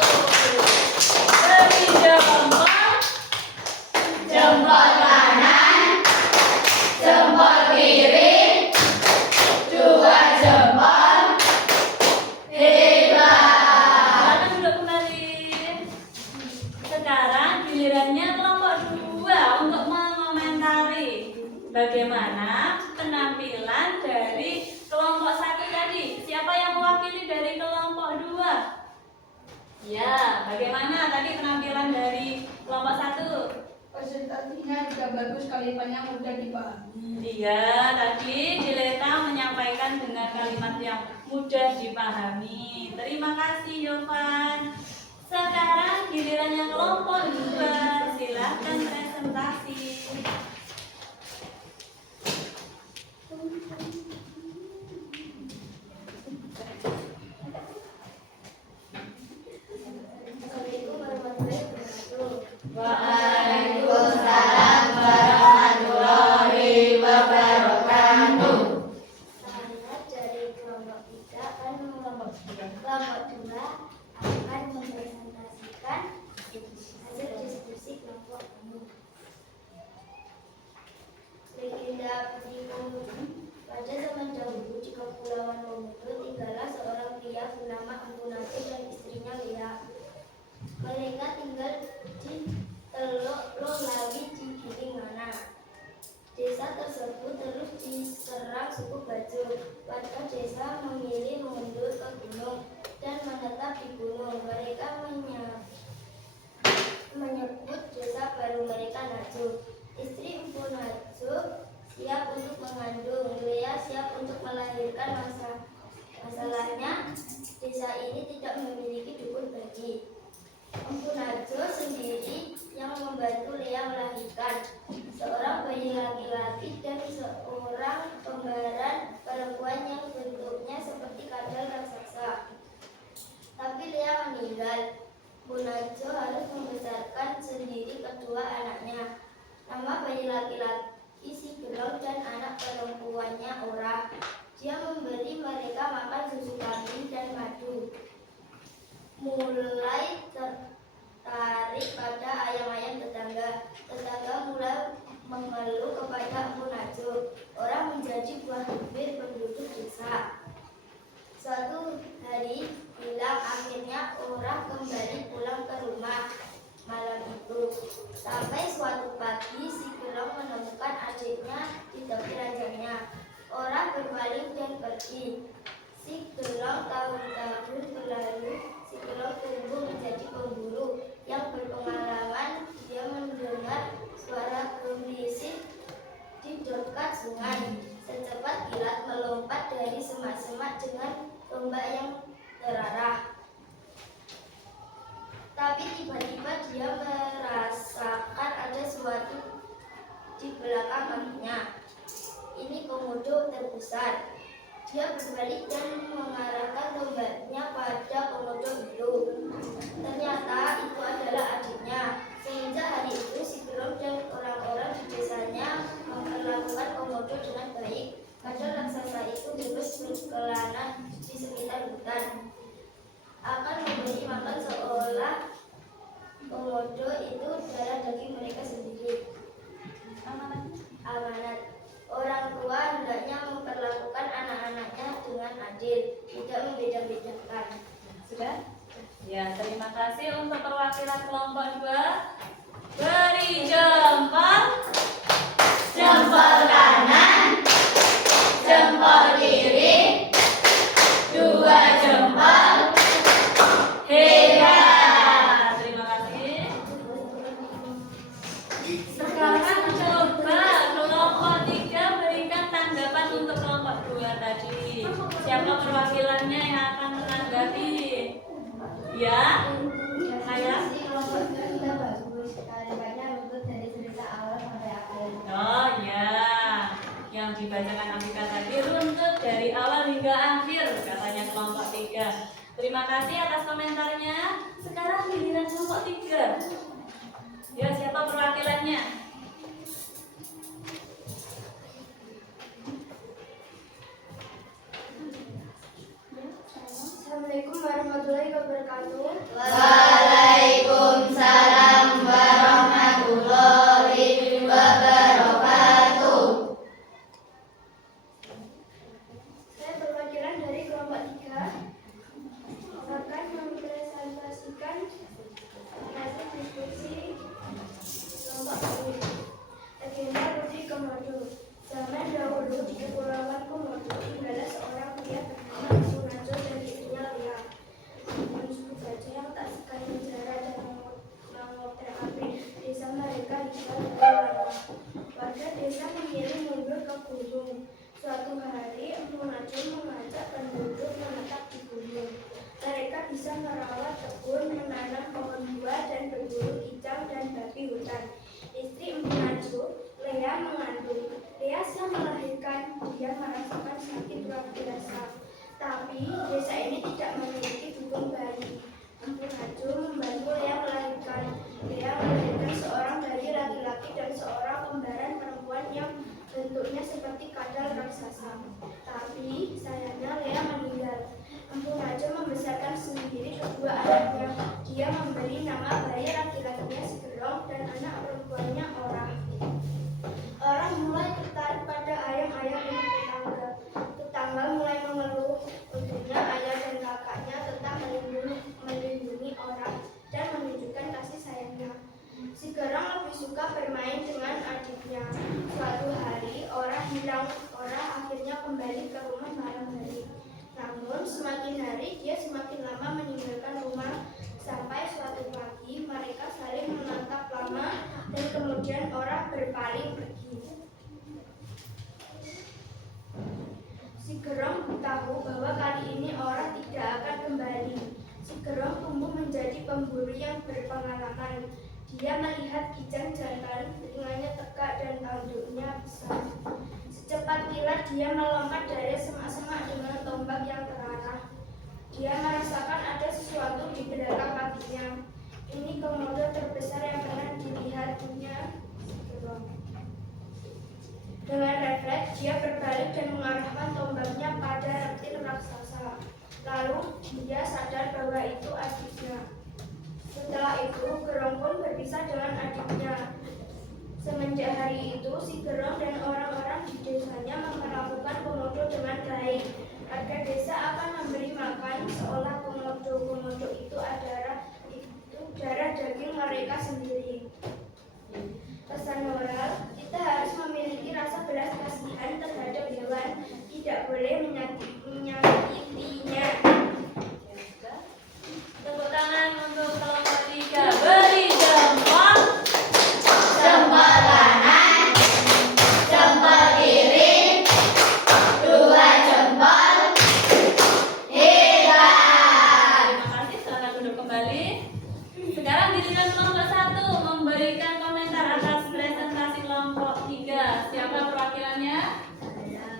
Beri jempol, jempol kanan, jempol kiri, 2 jempol. Hebat. Silakan duduk kembali. Sekarang gilirannya kelompok 2 untuk mengomentari bagaimana penampilan dari kelompok 1 tadi. Siapa yang mewakili dari kelompok 2? Ya, bagaimana tadi penampilan dari kelompok 1? Presentasinya juga bagus, kalimatnya mudah dipahami. Iya, tadi Dileta menyampaikan dengan kalimat yang mudah dipahami. Terima kasih, Yovan. Sekarang gilirannya kelompok 2. Silahkan presentasi. Assalamualaikum warahmatullahi wabarakatuh. Waalaikumsalam warahmatullahi wabarakatuh. Saya dari kelompok 3 dan kelompok 2 akan mempresentasikan hasil diskusi kelompok kami. Legenda putri Komodo. Pada zaman dahulu di Kepulauan Komodo tinggallah seorang pria bernama Empu Najo dan istrinya Lea. Mereka tinggal di Teluk Lohlawi di Gilimana. Desa tersebut terus diserang suku Bajo. Warga desa memilih mundur ke gunung dan menetap di gunung. Mereka menyebut desa baru mereka Najo. Istri Empu Najo siap untuk mengandung. Lea siap untuk melahirkan. Masalahnya, desa ini tidak memiliki dukun bayi. Empu Najo sendiri yang membantu Lea melahirkan seorang bayi laki-laki dan seorang kembaran perempuan yang bentuknya seperti kadal raksasa. Tapi Lea meninggal. Empu Najo harus membesarkan sendiri kedua anaknya. Nama bayi laki-laki si Gerong dan anak perempuannya Ora. Dia memberi mereka makan susu kambing dan madu. Mulai tertarik pada ayam-ayam tetangga. Tetangga mulai mengeluh kepada Empu Najo. Orang menjadi buah bibir penduduk desa. Suatu hari hilang, akhirnya orang kembali pulang ke rumah malam itu. Sampai suatu pagi si Gerong menemukan adiknya di tepi ranjangnya. Orang berpaling dan pergi. Si Gerong tahun-tahun berlalu. Si Gerong tumbuh menjadi pemburu yang berpengalaman. Dia mendengar suara berisik di dekat sungai. Secepat kilat melompat dari semak-semak dengan tombak yang terarah. Tapi tiba-tiba dia merasakan ada sesuatu di belakang kakinya. Ini komodo terbesar. Dia berbalik dan mengarahkan tombaknya pada komodo itu. Ternyata itu adalah adiknya. Semenjak hari itu si Gerong dan orang-orang makan seolah komodo itu darah daging mereka sendiri. Amanat. Orang tua hendaknya memperlakukan anak-anaknya dengan adil, tidak membeda-bedakan. Sudah? Ya, terima kasih untuk perwakilan kelompok 2. Beri jempol. Jempol kanan. Jempol kiri. 2 jempol. Hebat. Terima kasih. Sekarang coba kelompok 3 berikan tanggapan untuk kelompok 2 tadi. Siapa perwakilannya yang akan menanggapi? Ya, saya. Kelompok kita bagus, kalimatnya runtut dari cerita awal sampai akhir. Oh ya, yang dibacakan Ambika tadi runtut dari awal hingga akhir, katanya kelompok 3. Terima kasih atas komentarnya. Sekarang giliran kelompok 3. Ya, siapa perwakilannya? Assalamualaikum warahmatullahi wabarakatuh. Waalaikumsalam warahmatullahi wabarakatuh. Saya perwakilan dari kelompok 3 akan mempresentasikan hasil diskusi kelompok ini. Agenda Rudi Komodo. Zaman dahulu di Kepulauan Komodo tinggallah seorang pria bernama Sunajo dan istrinya Lia. Dengan suku baja yang tak sekali menjara dan mengoper api, desa mereka dijual oleh lama. Warga desa memilih mundur ke gunung. Suatu hari, Empu Najwa mengajak penduduk menetap di gunung. Mereka bisa merawat kebun, menanam pohon buah, dan berburu kicau dan babi hutan. Istri Empu Najwa, Lea, mengandung. Lea siap melahirkan, dia merasakan sakit luar biasa. Tapi desa ini tidak memiliki dukun bayi. Empu Najwa membantu Lea melahirkan. Lea melahirkan seorang bayi laki-laki dan seorang kembaran perempuan yang bentuknya seperti kadal raksasa. Tapi sayangnya Lea meninggal. Empu Najwa membesarkan sendiri kedua anaknya. Dia memberi nama bayi laki-lakinya Sigerong dan anak perempuannya Orah. Orang mulai tertarik pada ayam-ayam milik tetangga. Tetangga mulai mengeluh untungnya ayah dan kakaknya tetap melindungi orang dan menunjukkan kasih sayangnya. Sigerong lebih suka bermain dengan adiknya. Suatu hari orang hilang. Orang akhirnya kembali ke rumah malam hari. Namun semakin hari dia semakin lama meninggalkan rumah. Sampai suatu pagi mereka saling menatap lama dan kemudian orang berpaling pergi. Sigerong tahu bahwa kali ini orang tidak akan kembali. Sigerong tumbuh menjadi pemburu yang berpengalaman. Dia melihat kijang jantan, telinganya tegak dan tanduknya besar. Secepat kilat dia melompat dari semak-semak dengan tombak yang terarah. Dia merasakan ada sesuatu di belakang kakinya. Ini komodo terbesar yang pernah dilihatnya. Dengan refleks, dia berbalik dan mengarahkan tombaknya pada reptil raksasa. Lalu dia sadar bahwa itu adiknya. Setelah itu, Gerong pun berpisah dengan adiknya. Semenjak hari itu, si Gerong dan orang-orang di desanya memperlakukan komodo dengan baik. Warga desa akan memberi makan seolah komodo itu darah daging mereka sendiri. Pesan moral, kita harus memiliki rasa belas kasihan terhadap hewan, tidak boleh menyakitinya. Tepuk tangan untuk kelompok 3. Beri jempol. Jempol kanan, jempol kiri, 2 jempol. Hebat. Terima kasih, selamat duduk kembali. Sekarang giliran kelompok 1 memberikan komentar atas presentasi kelompok 3. Siapa perwakilannya?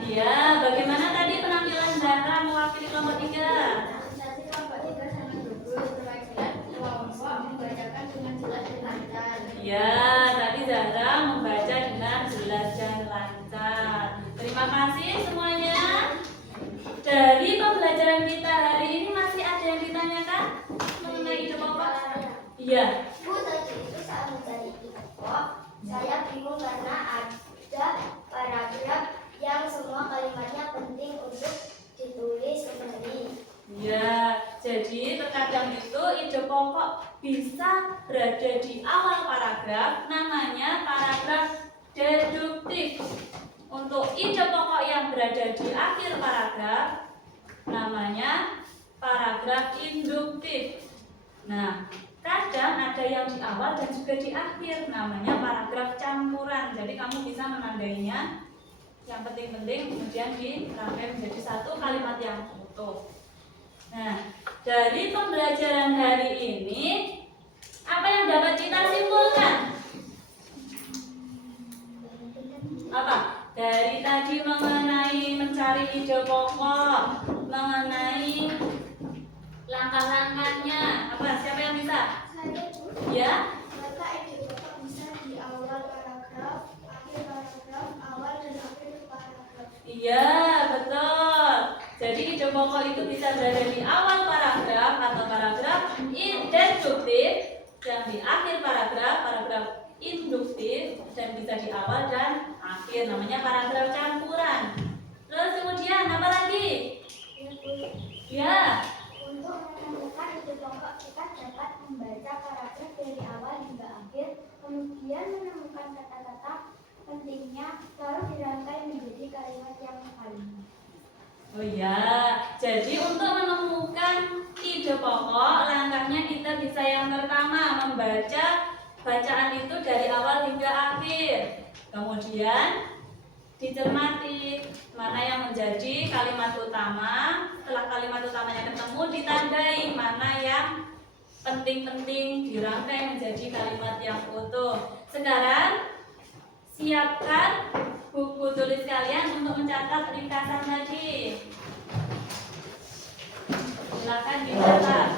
Iya, bagaimana tadi penampilan Zahra mewakili kelompok 3? Presentasi kelompok 3 sangat bagus. Perwakilan kelompok membacakan dengan jelas dan lancar. Ya, tadi Zahra membaca dengan jelas dan lancar. Terima kasih semuanya. Dari pembelajaran kita hari ini masih ada yang ditanyakan mengenai Iya. Bu, tadi itu saat mencari pokok, saya bingung karena ada paragraf yang semua kalimatnya penting untuk ditulis kembali. Ya, jadi terkadang itu ide pokok bisa berada di awal paragraf, namanya paragraf deduktif. Untuk ide pokok yang berada di akhir paragraf, namanya paragraf induktif. Nah, kadang ada yang di awal dan juga di akhir, namanya paragraf campuran. Jadi kamu bisa menandainya yang penting-penting, kemudian dirangkai menjadi satu kalimat yang utuh. Nah, dari pembelajaran hari ini, apa yang dapat kita simpulkan? Apa? Dari tadi mengenai mencari ide pokok, mengenai langkah-langkahnya. Apa? Siapa yang bisa? Saya, Bu, Ya? maka ide pokok bisa di awal paragraf, akhir paragraf, awal dan akhir paragraf. Iya, betul. Jadi ide pokok itu bisa berada di awal paragraf atau paragraf deduktif, dan di akhir paragraf, paragraf induktif, dan bisa di awal dan akhir, namanya paragraf campuran. Terus kemudian apa lagi? Ya, Bu. Ya, Untuk menemukan ide pokok, kita dapat membaca paragraf dari awal hingga akhir, kemudian menemukan kata-kata pentingnya, lalu dirangkai menjadi kalimat yang paling. oh ya. Jadi untuk menemukan ide pokok, langkahnya kita bisa yang pertama membaca bacaan itu dari awal hingga akhir. Kemudian dicermati mana yang menjadi kalimat utama. Setelah kalimat utamanya ketemu, ditandai mana yang penting-penting, dirangkai menjadi kalimat yang utuh. Sekarang siapkan buku tulis kalian untuk mencatat ringkasan tadi. Silakan dicatat.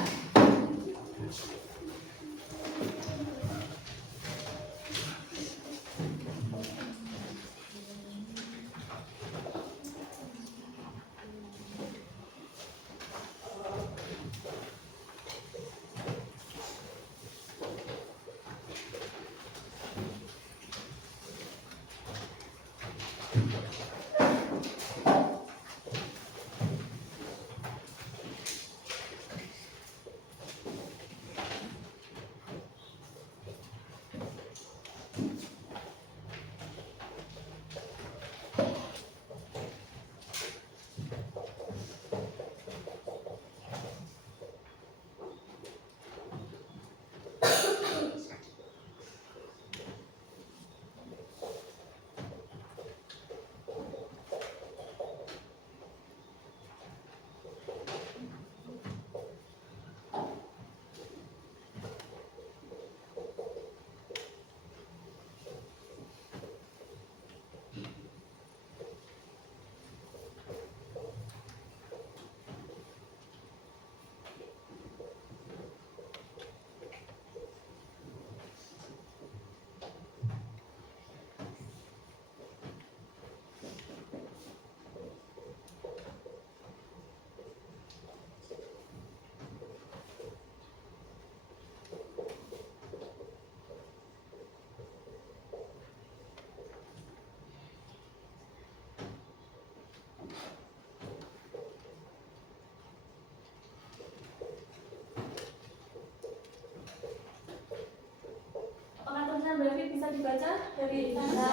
Apakah tulisan Mbak Fit bisa dibaca dari sana?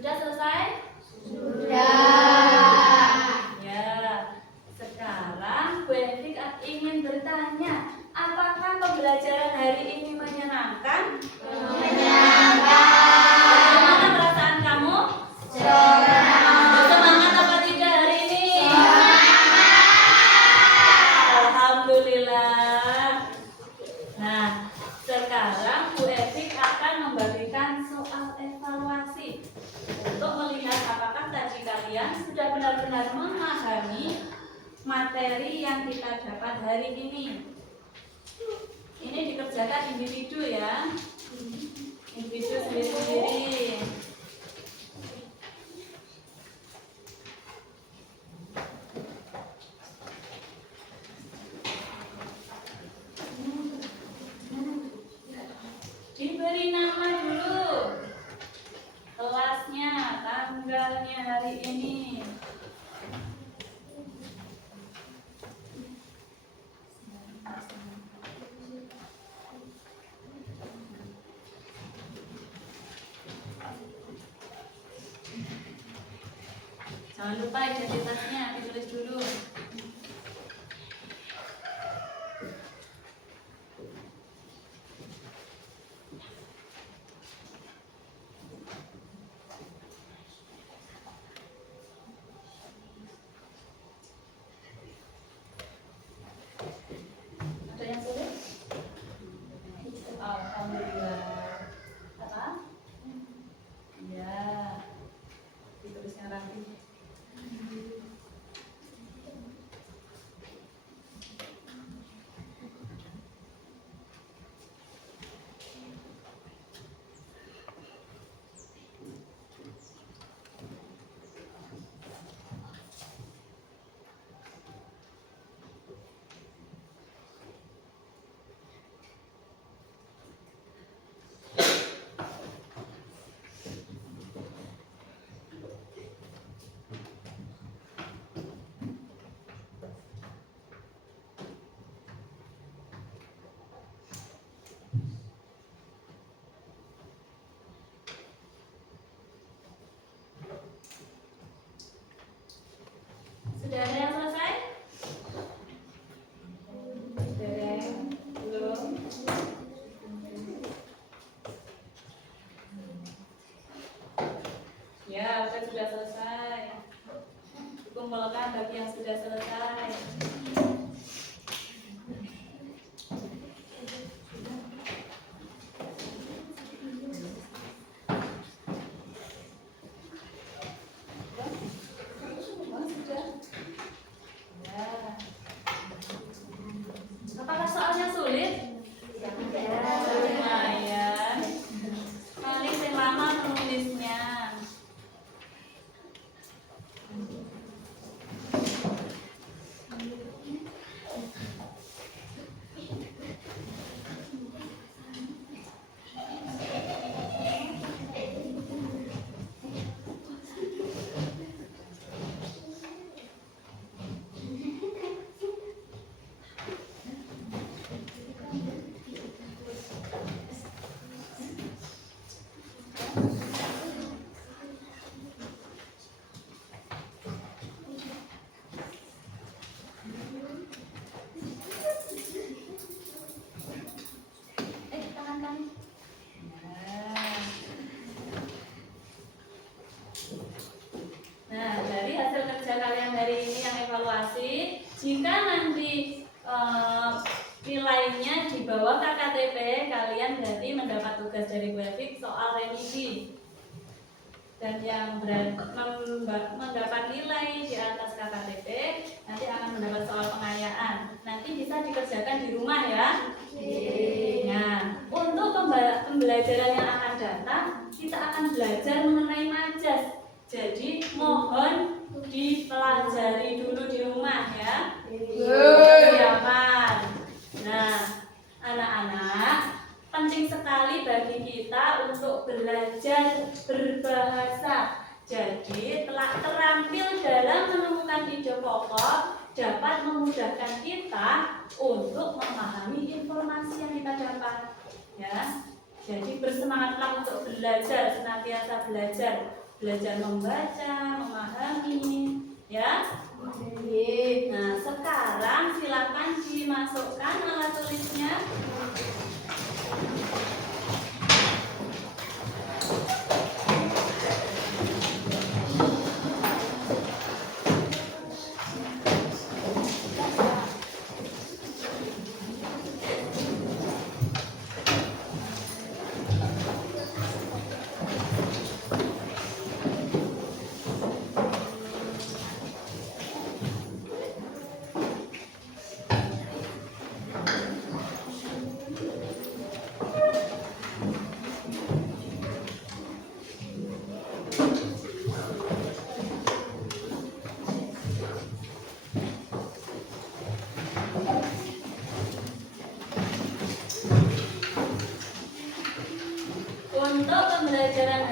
Sudah selesai? Sudah. Ya. Sekarang Bu Evik ingin bertanya, apakah pembelajaran hari ini menyenangkan? Bagaimana perasaan kamu? Semangat apa tidak hari ini? Alhamdulillah. Nah, sekarang Bu Evik akan memberikan soal evaluasi untuk melihat apakah tadi kalian sudah benar-benar memahami materi yang kita dapat hari ini. Ini dikerjakan individu ya, individu sendiri-sendiri. Diberi nama dulu, kelasnya, tanggalnya hari ini. Jangan lupa identitasnya ditulis dulu. Ada yang sulit? Alhamdulillah. Apa? Ya, ditulisnya rapi. Sudah ada yang selesai? Sudah? Belum? Ya, sudah selesai. Kumpulkan bagi yang sudah selesai. Apakah soalnya sulit? Lumayan. Paling yang lama menulisnya. Tangan kami. Nah, dari hasil kerja kalian hari ini yang evaluasi, jika nanti nilainya di bawah KKTP, kalian berarti mendapat tugas dari Bu Evik soal remedi. Dan yang mendapat nilai di atas KKTP nanti akan mendapat soal pengayaan. Nanti bisa dikerjakan di rumah ya. Nah, untuk pembelajaran yang akan datang, kita akan belajar mengenai majas. Jadi mohon dipelajari dulu di rumah ya. Siapkan. Nah, anak-anak, penting sekali bagi kita untuk belajar berbahasa. Jadi, telah terampil dalam menemukan ide pokok dapat memudahkan kita untuk memahami informasi yang kita dapat. Ya, jadi bersemangatlah untuk belajar, senantiasa belajar. belajar membaca, memahami, ya. Nah, sekarang silakan dimasukkan alat tulisnya. Untuk pembelajaran